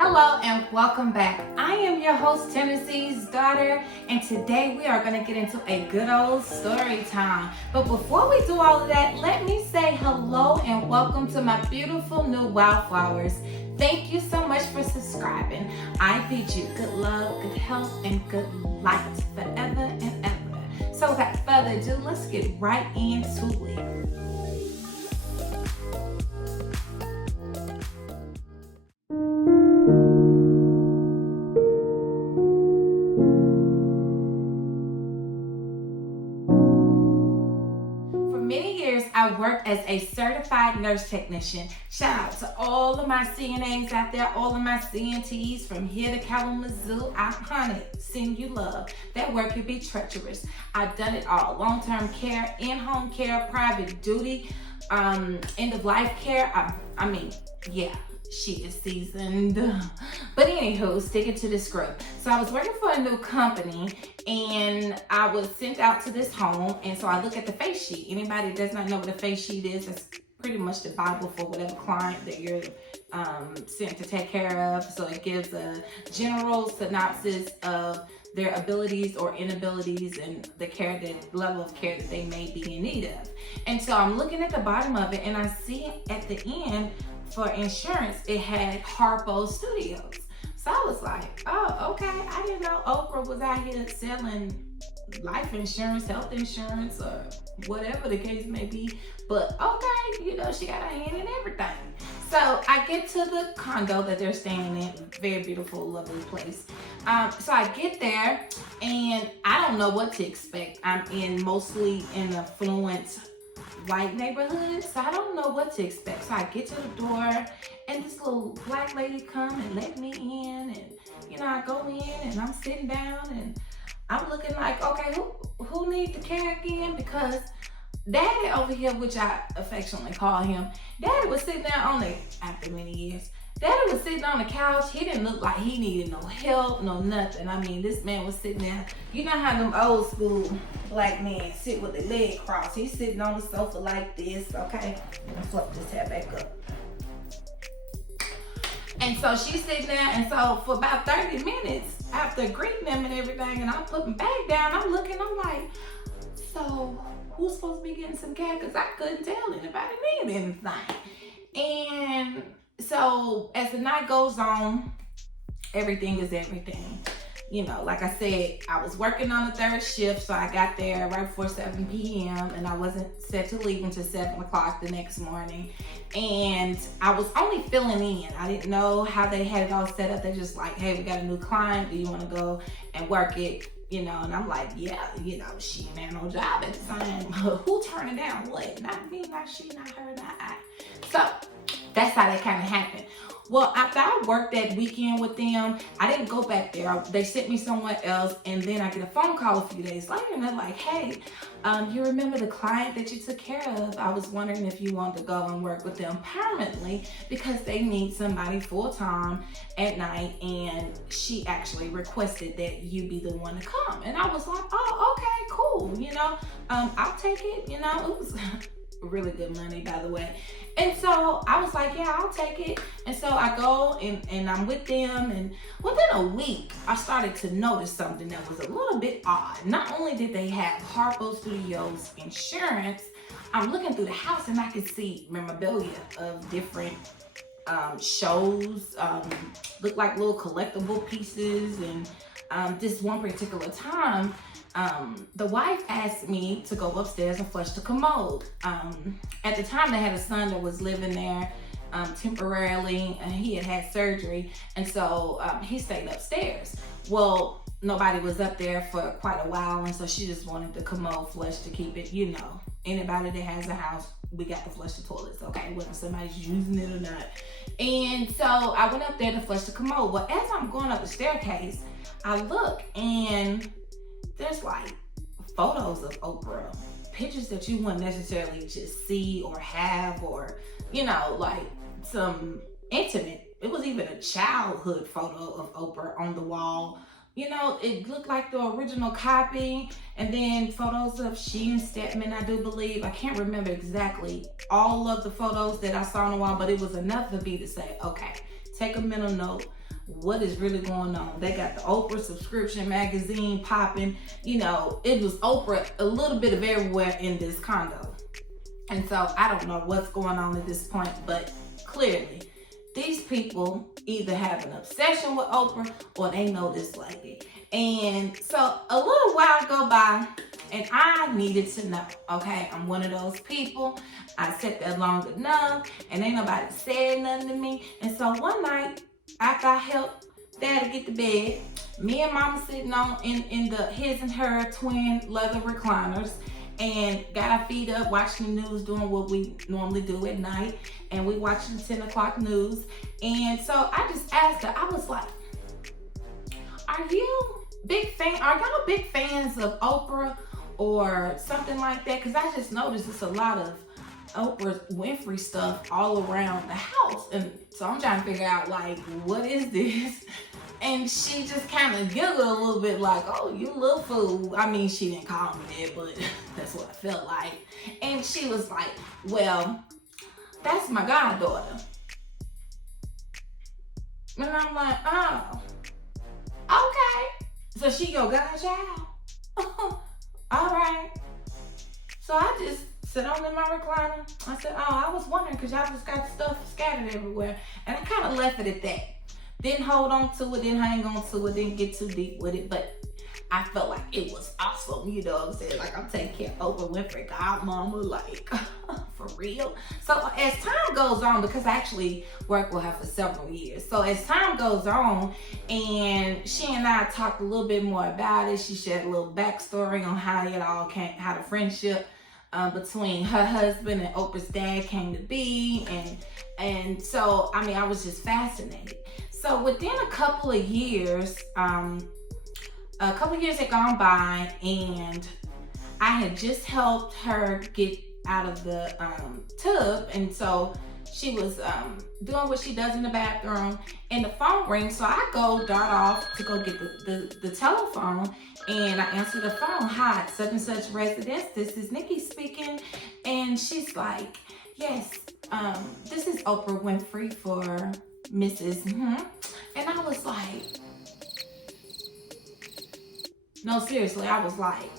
Hello and welcome back. I am your host, Tennessee's daughter, and today we are going to get into a good old story time. But before we do all of that, let me say hello and welcome to my beautiful new wildflowers. Thank you so much for subscribing. I bid you good love, good health, and good light forever and ever. So without further ado, let's get right into it. I worked as a certified nurse technician. Shout out to all of my CNAs out there, all of my CNTs from here to Kalamazoo. Honey, send you love. That work can be treacherous. I've done it all. Long-term care, in-home care, private duty, end-of-life care. Yeah. She is seasoned. But anywho, sticking to the script. So I was working for a new company and I was sent out to this home, and so I look at the face sheet. Anybody that does not know what a face sheet is, that's pretty much the Bible for whatever client that you're sent to take care of. So it gives a general synopsis of their abilities or inabilities and the care, that level of care that they may be in need of. And so I'm looking at the bottom of it and I see at the end, for insurance, it had Harpo Studios. So I was like, oh, okay. I didn't know Oprah was out here selling life insurance, health insurance, or whatever the case may be. But okay, she got a hand in everything. So I get to the condo that they're staying in, very beautiful, lovely place. So I get there and I don't know what to expect. I'm mostly in affluent white neighborhood, so I don't know what to expect. So I get to the door and this little black lady come and let me in, and I go in and I'm sitting down and I'm looking like, okay, who needs the care again? Because Daddy over here, which I affectionately call him, Daddy was sitting there after many years, Daddy was sitting on the couch. He didn't look like he needed no help, no nothing. I mean, this man was sitting there. You know how them old school black men sit with their leg crossed. He's sitting on the sofa like this, okay? I'm flip this hair back up. And so she's sitting there, and so for about 30 minutes, after greeting them and everything, and I'm putting back down, I'm like, so who's supposed to be getting some care? Because I couldn't tell anybody needed anything. And so as the night goes on, everything is everything. Like I said, I was working on the third shift, so I got there right before 7 p.m. and I wasn't set to leave until 7 o'clock the next morning. And I was only filling in. I didn't know how they had it all set up. They're just like, hey, we got a new client. Do you want to go and work it? And I'm like, yeah, she ain't had no job at the time. Who turned it down? What? Not me, not she, not her, not I. So that's how that kind of happened. Well, after I worked that weekend with them, I didn't go back there. They sent me somewhere else, and then I get a phone call a few days later, and they're like, hey, you remember the client that you took care of? I was wondering if you wanted to go and work with them permanently because they need somebody full-time at night, and she actually requested that you be the one to come. And I was like, oh, okay, cool, I'll take it, it was really good money, by the way. And so I was like, yeah, I'll take it. And so I go and I'm with them, and within a week I started to notice something that was a little bit odd. Not only did they have Harpo Studios insurance, I'm looking through the house and I could see memorabilia of different shows, look like little collectible pieces. And this one particular time, the wife asked me to go upstairs and flush the commode. At the time, they had a son that was living there temporarily, and he had surgery, and so he stayed upstairs. Well, nobody was up there for quite a while, and so she just wanted the commode flushed to keep it, anybody that has a house, we got to flush the toilets, okay, whether somebody's using it or not. And so I went up there to flush the commode. Well, as I'm going up the staircase, I look, and there's like photos of Oprah, pictures that you wouldn't necessarily just see or have, or, like some intimate. It was even a childhood photo of Oprah on the wall. It looked like the original copy. And then photos of she and Stedman, I do believe. I can't remember exactly all of the photos that I saw on the wall, but it was enough for me to say, okay, take a mental note. what is really going on. They got the Oprah subscription magazine popping. You know, it was Oprah a little bit of everywhere in this condo. And so I don't know what's going on at this point, but clearly these people either have an obsession with Oprah or they know this lady. And so a little while go by and I needed to know, okay? I'm one of those people. I sat there long enough and ain't nobody said nothing to me. And so one night after I helped Dad get to bed, me and Mama sitting on in the his and her twin leather recliners, and got our feet up, watching the news, doing what we normally do at night. And we watching the 10 o'clock news. And so I just asked her, I was like, are y'all big fans of Oprah or something like that? Because I just noticed it's a lot of Oprah Winfrey stuff all around the house. And so I'm trying to figure out, like, what is this? And she just kind of giggled a little bit like, oh, you little fool. I mean, she didn't call me that, but that's what I felt like. And she was like, well, that's my goddaughter. And I'm like, oh, okay. So she go, godchild? All right. So I just sit on in my recliner. I said, oh, I was wondering because y'all just got stuff scattered everywhere. And I kind of left it at that. Didn't hold on to it, didn't hang on to it, didn't get too deep with it, but I felt like it was awesome, you know what I'm saying? Like, I'm taking care of Oprah Winfrey godmama, like, for real. So as time goes on, because I actually worked with her for several years, so as time goes on, and she and I talked a little bit more about it, she shared a little backstory on how it all came, how the friendship between her husband and Oprah's dad came to be, and so, I mean, I was just fascinated. So within a couple of years had gone by, and I had just helped her get out of the tub, and so she was doing what she does in the bathroom, and the phone rings, so I go dart off to go get the telephone, and I answer the phone. Hi, such and such residence, this is Nikki speaking. And she's like, yes, this is Oprah Winfrey for Mrs. And I was like, no, seriously, I was like,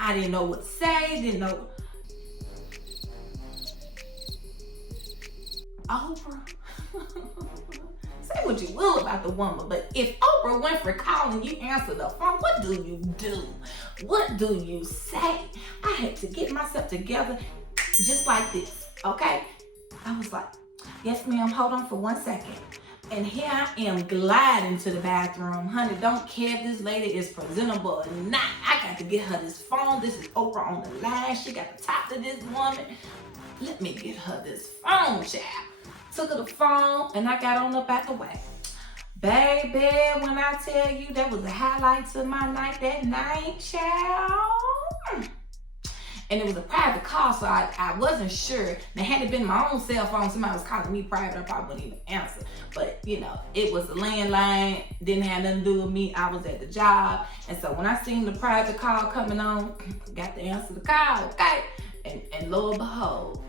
I didn't know what to say, didn't know. Oprah? Say what you will about the woman, but if Oprah Winfrey calling, you answer the phone, what do you do? What do you say? I had to get myself together just like this, okay? I was like, yes, ma'am, hold on for 1 second. And here I am gliding to the bathroom. Honey, don't care if this lady is presentable or not. I got to get her this phone. This is Oprah on the line. She got to talk to this woman. Let me get her this phone, child. Took her the phone, and I got on up out the way. Baby, when I tell you that was the highlights of my night that night, child. And it was a private call, so I wasn't sure. Now, had it been my own cell phone, somebody was calling me private, I probably wouldn't even answer. But, you know, it was a landline, didn't have nothing to do with me. I was at the job. And so when I seen the private call coming on, got to answer the call, okay? And lo and behold,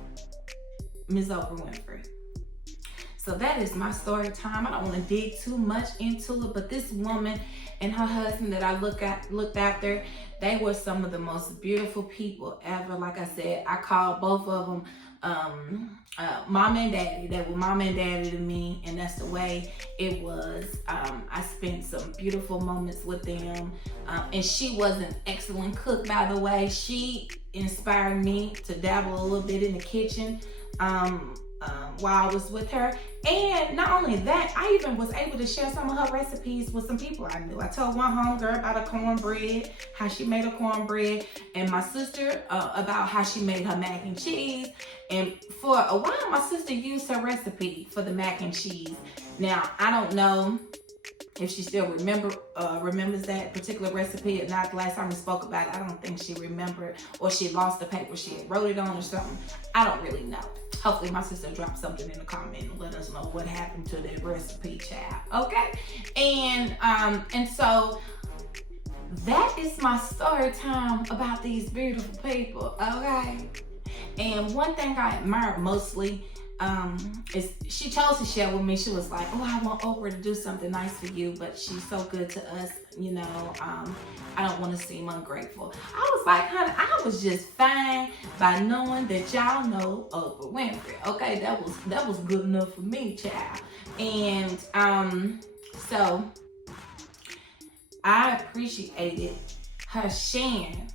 Ms. Oprah Winfrey. So that is my story time. I don't want to dig too much into it, but this woman and her husband that I looked after, they were some of the most beautiful people ever. Like I said, I called both of them mom and daddy. They were mom and daddy to me, and that's the way it was. I spent some beautiful moments with them, and she was an excellent cook, by the way. She inspired me to dabble a little bit in the kitchen while I was with her. And not only that, I even was able to share some of her recipes with some people I knew. I told one homegirl about a cornbread, how she made a cornbread, and my sister about how she made her mac and cheese. And for a while, my sister used her recipe for the mac and cheese. Now, I don't know if she still remembers that particular recipe or not. The last time we spoke about it, I don't think she remembered, or she lost the paper she had wrote it on or something. I don't really know. Hopefully my sister dropped something in the comment and let us know what happened to that recipe, child. Okay? And so that is my story time about these beautiful people, okay? And one thing I admire mostly she chose to share with me. She was like, oh, I want Oprah to do something nice for you, but she's so good to us, you know, I don't want to seem ungrateful. I was like, honey, I was just fine by knowing that y'all know Oprah Winfrey. Okay, that was good enough for me, child. And so I appreciated her sharing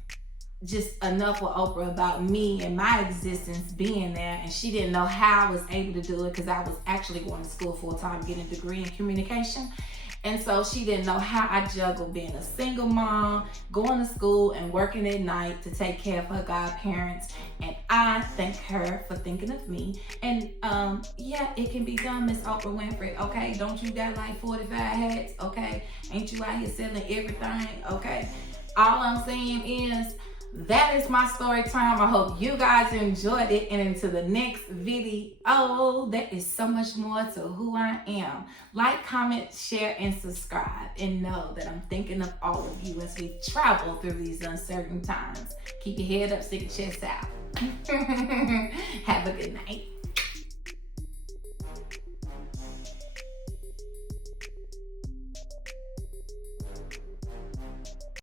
just enough with Oprah about me and my existence being there, and she didn't know how I was able to do it because I was actually going to school full-time, getting a degree in communication. And so she didn't know how I juggled being a single mom, going to school, and working at night to take care of her godparents. And I thank her for thinking of me. And yeah, it can be done, Miss Oprah Winfrey, okay? Don't you got like 45 hats, okay? Ain't you out here selling everything, okay? All I'm saying is, that is my story time. I hope you guys enjoyed it. And into the next video, there is so much more to who I am. Like, comment, share, and subscribe. And know that I'm thinking of all of you as we travel through these uncertain times. Keep your head up, stick your chest out. Have a good night.